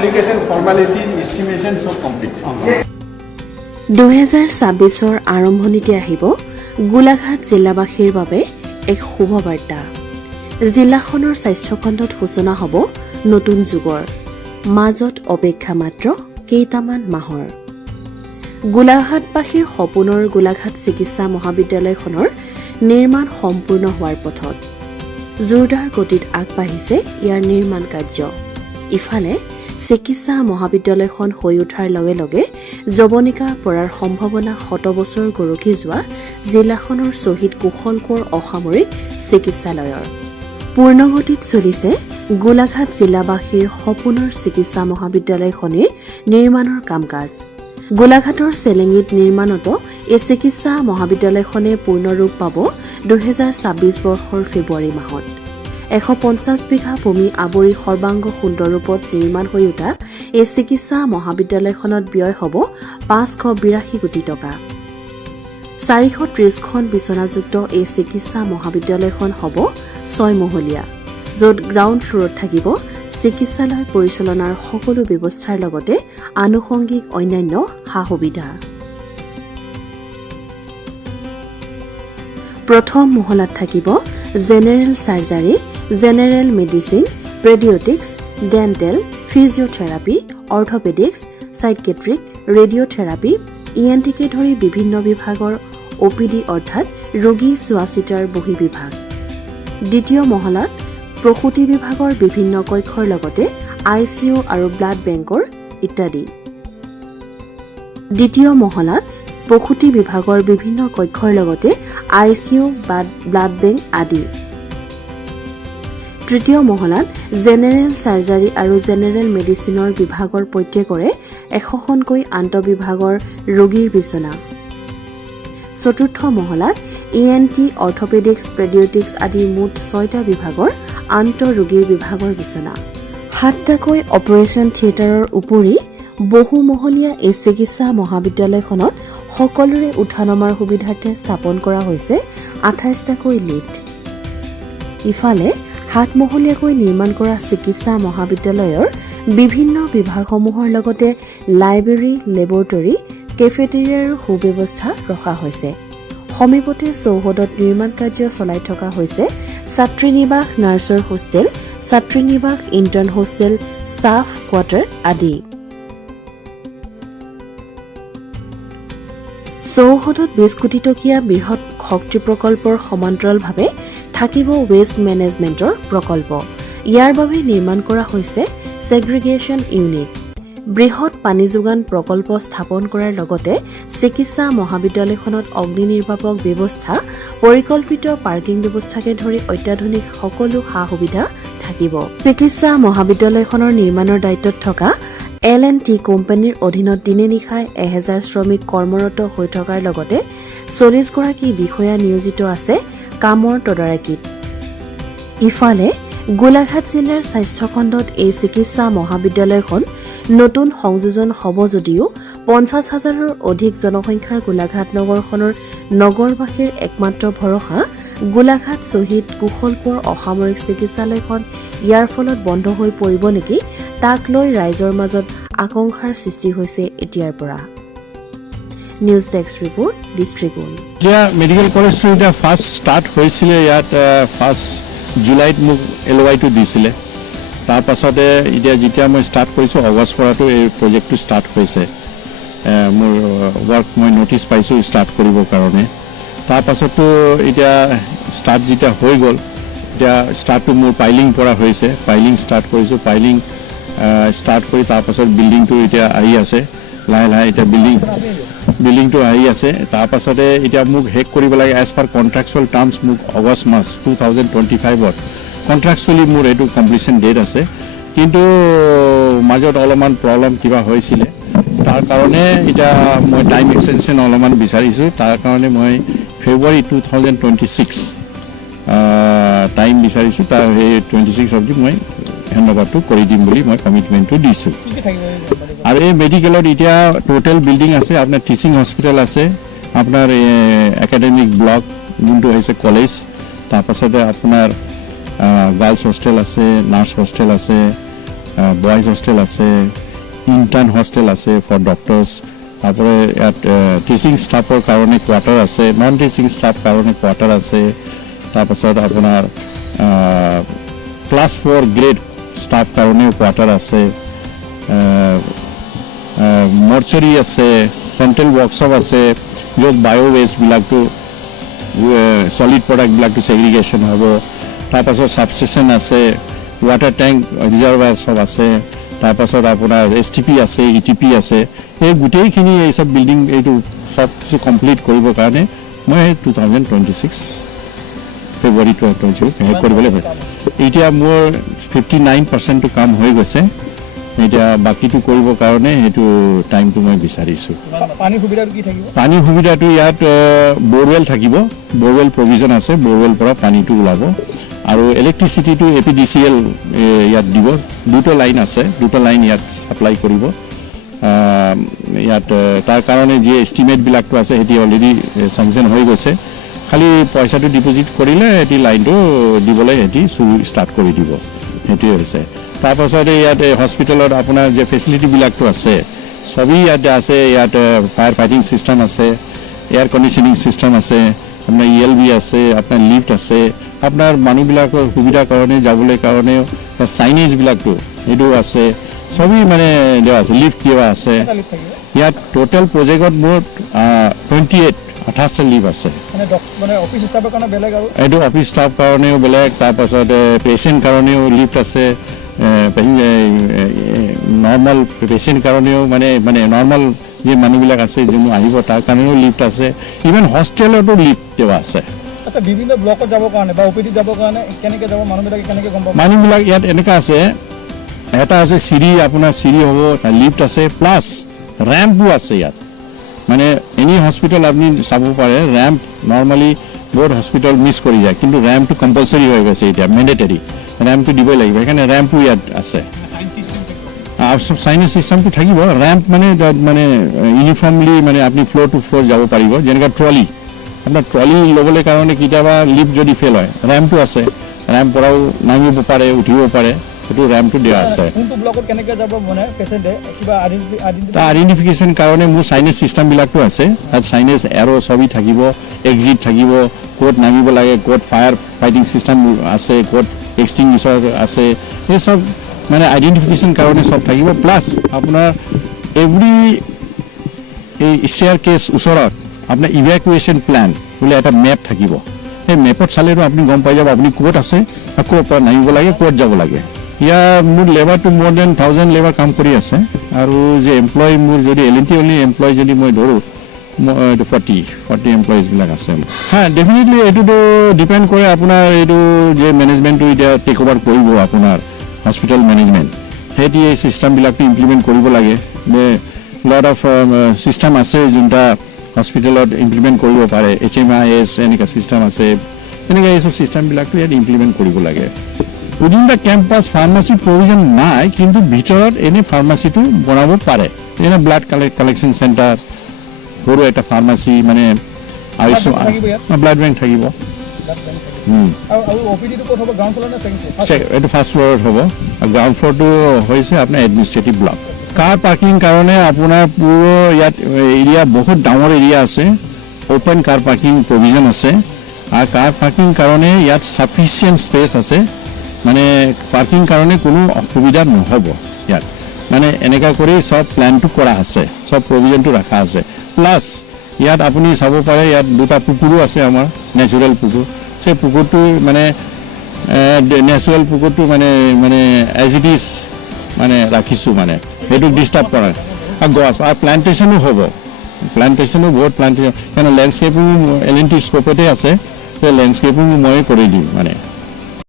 application formalities, estimation, so complete. 2026 আৰম্ভণিতে আহিব গোলাঘাট জিলাবাসীৰ বাবে এক শুভবাৰ্তা। জিলাখনৰ স্বাস্থ্যখণ্ডত সূচনা হ'ব নতুন যুগৰ, মাজত অপেক্ষা মাত্ৰ কেইটামান মাহৰ। গোলাঘাটবাসীৰ সপোনৰ গোলাঘাট চিকিৎসা মহাবিদ্যালয়খনৰ নিৰ্মাণ সম্পূৰ্ণ হোৱাৰ পথত জোৰদাৰ গতিত আগবাঢ়িছে ইয়াৰ নিৰ্মাণ কাৰ্য। ইফালে চিকিৎসা মহাবিদ্যালয়খন হৈ উঠাৰ লগে লগে যৱনিকা পৰাৰ সম্ভাৱনা শতবছৰ গৰকি যোৱা জিলাখনৰ শ্বহীদ কুশল কোঁৱৰ অসামৰিক চিকিৎসালয়ৰ পূৰ্ণগতিত চলিছে গোলাঘাট জিলাবাসীৰ সপোনৰ চিকিৎসা মহাবিদ্যালয়খনিৰ নিৰ্মাণৰ কাম কাজ। গোলাঘাটৰ চেলেঙিত নিৰ্মাণত এই চিকিৎসা মহাবিদ্যালয়খনে পূৰ্ণৰূপ পাব 2026 বৰ্ষৰ ফেব্ৰুৱাৰী মাহত। 150 বিঘা ভূমি আৱৰি সৰ্বাংগ সুন্দৰ ৰূপত নিৰ্মাণ হৈ উঠা এই চিকিৎসা মহাবিদ্যালয়খনত ব্যয় হ'ব 582 কোটি টকা। 430খন বিচনাযুক্ত এই চিকিৎসা মহাবিদ্যালয়খন হ'ব 6 মহলীয়া, য'ত গ্ৰাউণ্ড ফ্ল'ৰত থাকিব চিকিৎসালয় পৰিচালনাৰ সকলো ব্যৱস্থাৰ লগতে আনুষংগিক অন্যান্য সা-সুবিধা। প্ৰথম মহলাত থাকিব general surgery, general medicine, paediatrics, dental, physiotherapy, orthopaedics, psychiatric, radiotherapy, ENTকে ধৰি বিভিন্ন বিভাগৰ OPD অৰ্থাৎ ৰোগী চোৱা-চিতাৰ বহি বিভাগ। দ্বিতীয় মহলাত প্ৰসূতি বিভাগৰ বিভিন্ন কক্ষৰ লগতে ICU আৰু ব্লাড বেংকৰ ইত্যাদি। দ্বিতীয় মহলাত প্ৰসূতি বিভাগৰ বিভিন্ন কক্ষৰ লগতে ICU বা ব্লাড বেংক আদি। তৃতীয় মহলাত জেনেৰেল চাৰ্জাৰী আৰু জেনেৰেল মেডিচিনৰ বিভাগৰ প্ৰত্যেকৰে 100খনকৈ আন্তঃবিভাগৰ ৰোগীৰ বিচনা। চতুৰ্থ মহলাত ENT, অৰ্থপেডিক্স, পেডিয়াট্ৰিক্স আদি মুঠ 6টা বিভাগৰ আন্তঃৰোগীৰ বিভাগৰ বিচনা। 7টাকৈ অপাৰেশ্যন থিয়েটাৰৰ উপৰি বহুমহলীয়া এই চিকিৎসা মহাবিদ্যালয়খনত সকলোৰে উঠা নমাৰ সুবিধাৰ্থে স্থাপন কৰা হৈছে 28টাকৈ লিফ্ট। ইফালে 7 মহলীয়াকৈ নিৰ্মাণ কৰা চিকিৎসা মহাবিদ্যালয়ৰ বিভিন্ন বিভাগসমূহৰ লগতে লাইব্ৰেৰী, লেবৰেটৰী, কেফেটেৰিয়াৰ সুব্যৱস্থা ৰখা হৈছে। সমীপতে চৌহদত নিৰ্মাণ কাৰ্য চলাই থকা হৈছে ছাত্ৰী নিবাস, নাৰ্ছৰ হোষ্টেল, ছাত্ৰী নিবাস, ইণ্টাৰ্ণ হোষ্টেল, ষ্টাফ কোৱাৰ্টাৰ আদি। চৌহদত 20 কোটি টকীয়া বৃহৎ শক্তি প্ৰকল্পৰ সমান্তৰালভাৱে থাকিব ৱেষ্ট মেনেজমেণ্টৰ প্ৰকল্প। ইয়াৰ বাবে নিৰ্মাণ কৰা হৈছে ছেগ্ৰিগেশ্যন ইউনিট। বৃহৎ পানী যোগান প্ৰকল্প স্থাপন কৰাৰ লগতে চিকিৎসা মহাবিদ্যালয়খনত অগ্নি নিৰ্বাপক ব্যৱস্থা, পৰিকল্পিত পাৰ্কিং ব্যৱস্থাকে ধৰি অত্যাধুনিক সকলো সা-সুবিধা থাকিব। চিকিৎসা মহাবিদ্যালয়খনৰ নিৰ্মাণৰ দায়িত্বত থকা L&T কোম্পানীৰ অধীনত দিনে নিশাই 1000 শ্ৰমিক কৰ্মৰত হৈ থকাৰ লগতে 40 গৰাকী বিষয়া নিয়োজিত আছে কামৰ তদাৰকীত। ইফালে গোলাঘাট জিলাৰ স্বাস্থ্যখণ্ডত এই চিকিৎসা মহাবিদ্যালয়খন নতুন সংযোজন হ'ব যদিও 50,000ৰো অধিক জনসংখ্যাৰ গোলাঘাট নগৰখনৰ নগৰবাসীৰ একমাত্ৰ ভৰসা গোলাঘাট শ্বহীদ কুশল কোঁৱৰ অসামৰিক চিকিৎসালয়খন ইয়াৰ ফলত বন্ধ হৈ পৰিব নেকি, তাক লৈ ৰাইজৰ মাজত আকাংক্ষাৰ সৃষ্টি হৈছে এতিয়াৰ পৰা। নিউজ ডেস্ক ৰিপৰ্ট, ডিষ্ট্ৰিক্ট ওন। এতিয়া মেডিকেল কলেজটো এতিয়া ফাৰ্ষ্ট ষ্টাৰ্ট হৈছিলে ইয়াত 1 জুলাইত মোক LOI-টো দিছিলে। তাৰ পাছতে এতিয়া যেতিয়া মই ষ্টাৰ্ট কৰিছোঁ আগষ্ট পৰাটো এই প্ৰজেক্টটো ষ্টাৰ্ট হৈছে। মোৰ ৱৰ্ক মই ন'টিছ পাইছোঁ ষ্টাৰ্ট কৰিবৰ কাৰণে। তাৰ পাছতো এতিয়া ষ্টাৰ্ট যেতিয়া হৈ গ'ল, এতিয়া ষ্টাৰ্টটো মোৰ পাইলিং পৰা হৈছে, পাইলিং ষ্টাৰ্ট কৰিছোঁ। পাইলিং ষ্টাৰ্ট কৰি তাৰ পাছত বিল্ডিংটো এতিয়া আহি আছে, লাহে লাহে এতিয়া বিল্ডিংটো আহি আছে। তাৰ পাছতে এতিয়া মোক শেষ কৰিব লাগে এজ পাৰ কণ্ট্ৰেকচুৱেল টাৰ্মছ। মোক আগষ্ট মাহ 2025ত কণ্ট্ৰেকচুৱেলি মোৰ এইটো কমপ্লিশ্যন ডেট আছে, কিন্তু মাজত অলপমান প্ৰব্লেম কিবা হৈছিলে, তাৰ কাৰণে এতিয়া মই টাইম এক্সটেনশ্যন অলপমান বিচাৰিছোঁ। তাৰ কাৰণে মই ফেব্ৰুৱাৰী 2026 টাইম বিচাৰিছোঁ। তাৰ সেই 26 অবধি মই হেণ্ডঅভাৰটো কৰি দিম বুলি মই কমিটমেণ্টটো দিছোঁ। আৰু এই মেডিকেলত এতিয়া টোটেল বিল্ডিং আছে, আপোনাৰ টিচিং হস্পিটেল আছে, আপোনাৰ একাডেমিক ব্লক যোনটো হৈছে কলেজ, তাৰপাছতে আপোনাৰ গাৰ্লছ হোষ্টেল আছে, নাৰ্ছ হোষ্টেল আছে, বয়েজ হোষ্টেল আছে, ইণ্টাৰ্ণ হোষ্টেল আছে ফৰ ডক্টৰ্ছ, তাৰপৰে ইয়াত টিচিং স্টাফৰ কাৰণে কোৱাৰ্টাৰ আছে, নন টিচিং স্টাফ কাৰণে কোৱাৰ্টাৰ আছে, তাৰপাছত আপোনাৰ ক্লাছ 4 গ্ৰেড স্টাফ কাৰণেও কোৱাৰ্টাৰ আছে, মৰ্চাৰী আছে, চেণ্ট্ৰেল ৱৰ্কশ্বপ আছে য'ত বায়' ৱেষ্টবিলাকটো ছলিড প্ৰডাক্টবিলাকটো ছেগ্ৰিগেশ্যন হ'ব, তাৰপাছত ছাবষ্টেশ্যন আছে, ৱাটাৰ টেংক ৰিজাৰ্ভাৰ চব আছে, তাৰপাছত আপোনাৰ STP আছে, ETP আছে, এই গোটেইখিনি এই চব বিল্ডিং এইটো চব কিছু কমপ্লিট কৰিবৰ কাৰণে মই 2026 ফেব্ৰুৱাৰী 2026 শেষ কৰিবলৈ পাৰি। এতিয়া মোৰ 59% কাম হৈ গৈছে, এতিয়া বাকীটো কৰিবৰ কাৰণে সেইটো টাইমটো মই বিচাৰিছোঁ। পানীৰ সুবিধাটো ইয়াত বৰৱেল থাকিব, বৰৱেল প্ৰভিজন আছে, বৰৱেল পৰা পানীটো ওলাব, আৰু ইলেক্ট্ৰিচিটিটো APDCL ইয়াত দিব, দুটা লাইন আছে, দুটা লাইন ইয়াত ছাপ্লাই কৰিব। ইয়াত তাৰ কাৰণে যি এষ্টিমেটবিলাকটো আছে সেইটো অলৰেডি চেংচন হৈ গৈছে, খালি পইচাটো ডিপজিট কৰিলে এটি লাইনটো দিবলৈ সিহঁতি ষ্টাৰ্ট কৰি দিব, সেইটোৱে হৈছে। তাৰপাছতে ইয়াত হস্পিটেলত আপোনাৰ যে ফেচিলিটিবিলাকটো আছে চবেই ইয়াতে আছে, ইয়াত ফায়াৰ ফাইটিং চিষ্টেম আছে, এয়াৰ কণ্ডিশ্যনিং চিষ্টেম আছে, আপোনাৰ ELB আছে, আপোনাৰ লিফ্ট আছে, আপোনাৰ মানুহবিলাকৰ সুবিধাৰ কাৰণে যাবলৈ কাৰণেও চাইনেজবিলাকটো সেইটো আছে, চবেই মানে দিয়া আছে, লিফ্ট দিয়া আছে। ইয়াত টোটেল প্ৰজেক্টত মোৰ 28টা লিফ্ট আছে, এইটো অফিচ ষ্টাফ কাৰণেও বেলেগ, তাৰপাছত পেচেণ্ট কাৰণেও লিফ্ট আছে, নৰ্মেল পেচেণ্ট কাৰণেও মানে নৰ্মেল যি মানুহবিলাক আছে যোন আহিব তাৰ কাৰণেও লিফ্ট আছে, ইভেন হোষ্টেলতো লিফ্ট দিয়া আছে। বিভিন্ন ব্লকত যাবৰ কাৰণে বা OPD যাবৰ কাৰণে কেনেকৈ যাব মানুহবিলাকে কেনেকৈ গম পাব? মানুহবিলাক ইয়াত এনেকুৱা আছে, এটা আছে চিৰি, আপোনাৰ চিৰি হ'ব, লিফ্ট আছে, প্লাছ ৰেম্পো আছে ইয়াত। মানে এনি হস্পিটেল আপুনি চাব পাৰে ৰেম্প নৰ্মেলি বহুত হস্পিটেল মিছ কৰি যায়, কিন্তু ৰেম্পটো কম্পালচৰি হৈ গৈছে এতিয়া, মেণ্ডেটৰী ৰেম্পটো দিবই লাগিব, সেইকাৰণে ৰেম্পো ইয়াত আছে। চাইনেজ চিষ্টেমটো থাকিব, ৰেম্প মানে ইউনিফৰ্মলি মানে আপুনি ফ্ল'ৰ টু ফ্ল'ৰ যাব পাৰিব, যেনেকৈ ট্ৰলি, আপোনাৰ ট্ৰলি ল'বলৈ কাৰণে কেতিয়াবা লিফ্ট যদি ফেইল হয় ৰেম্পটো আছে, ৰেম্প পৰাও নামিব পাৰে, উঠিব পাৰে, সেইটো ৰেম্পটো দিয়া আছে। তাৰ আইডেণ্টিফিকেশ্যন কাৰণে মোৰ চাইনেজ চিষ্টেমবিলাকটো আছে, তাত চাইনেজ এৰো চবই থাকিব, এক্সিট থাকিব, ক'ত নামিব লাগে, ক'ত ফায়াৰ ফাইটিং চিষ্টেম আছে, ক'ত এক্সটিংগুইচাৰ আছে, এই চব মানে আইডেণ্টিফিকেশ্যন কাৰণে চব থাকিব। প্লাছ আপোনাৰ এভৰি এই ষ্টেয়াৰ কেছ ওচৰত আপোনাৰ ইভেকুৱেশ্যন প্লেন বোলে এটা মেপ থাকিব, সেই মেপত চালেতো আপুনি গম পাই যাব আপুনি ক'ত আছে, ক'ৰ পৰা নামিব লাগে, ক'ত যাব লাগে। ইয়াৰ মোৰ লেবাৰটো মোৰ দেন 1000 লেবাৰ কাম কৰি আছে, আৰু যে এমপ্লয় মোৰ যদি L&T অনলি এমপ্লয় যদি মই ধৰোঁ 40 এমপ্লয়িজবিলাক আছে। হা, ডেফিনেটলি এইটোতো ডিপেণ্ড কৰে আপোনাৰ এইটো যে মেনেজমেণ্টটো এতিয়া টেক অভাৰ কৰিব আপোনাৰ হস্পিটেল মেনেজমেণ্ট, সেইটো এই চিষ্টেমবিলাকটো ইমপ্লিমেণ্ট কৰিব লাগে। লট অফ চিষ্টেম আছে যোনটা হস্পিটেলত ইমপ্লিমেণ্ট কৰিব পাৰে, HMIS এনেকুৱা চিষ্টেম আছে, এনেকৈ এই চব চিষ্টেমবিলাকটো ইয়াত ইমপ্লিমেণ্ট কৰিব লাগে। Within the campus pharmacy provision নাই, কিন্তু ভিতৰত এনে ফাৰ্মাচীটো বনাব পাৰে, যেনে ব্লাড কালেকশ্যন চেণ্টাৰ, সৰু এটা ফাৰ্মাচী, মানে ব্লাড বেংক থাকিব। এইটো ফাৰ্ষ্ট ফ্ল'ৰত হ'ব, গ্ৰাউণ্ড ফ্ল'ৰটো হৈছে আপোনাৰ এডমিনিষ্ট্ৰেটিভ ব্লক। কাৰ পাৰ্কিং কাৰণে আপোনাৰ পুৰো ইয়াত এৰিয়া বহুত ডাঙৰ এৰিয়া আছে, অ'পেন কাৰ পাৰ্কিং প্ৰভিজন আছে, আৰু কাৰ পাৰ্কিং কাৰণে ইয়াত ছাফিচিয়েণ্ট স্পেচ আছে, মানে পাৰ্কিং কাৰণে কোনো অসুবিধা নহ'ব ইয়াত, মানে এনেকুৱা কৰি চব প্লেনটো কৰা আছে, চব প্ৰভিজনটো ৰখা আছে। প্লাছ ইয়াত আপুনি চাব পাৰে ইয়াত দুটা পুকুৰো আছে আমাৰ, নেচাৰেল পুকুৰ, সেই পুকুৰটো মানে নেচাৰেল পুকুৰটো মানে এজ ইট ইজ মানে ৰাখিছোঁ, মানে সেইটো ডিষ্টাৰ্ব কৰা, আৰু গছ আৰু প্লান্টেশ্যনো হ'ব, প্লান্টেশ্যনো বহুত প্লান্টেশ্যন, কাৰণ লেণ্ডস্কেপিং L&T স্ক'পতে আছে, সেই লেণ্ডস্কেপিং মই কৰি দিম মানে।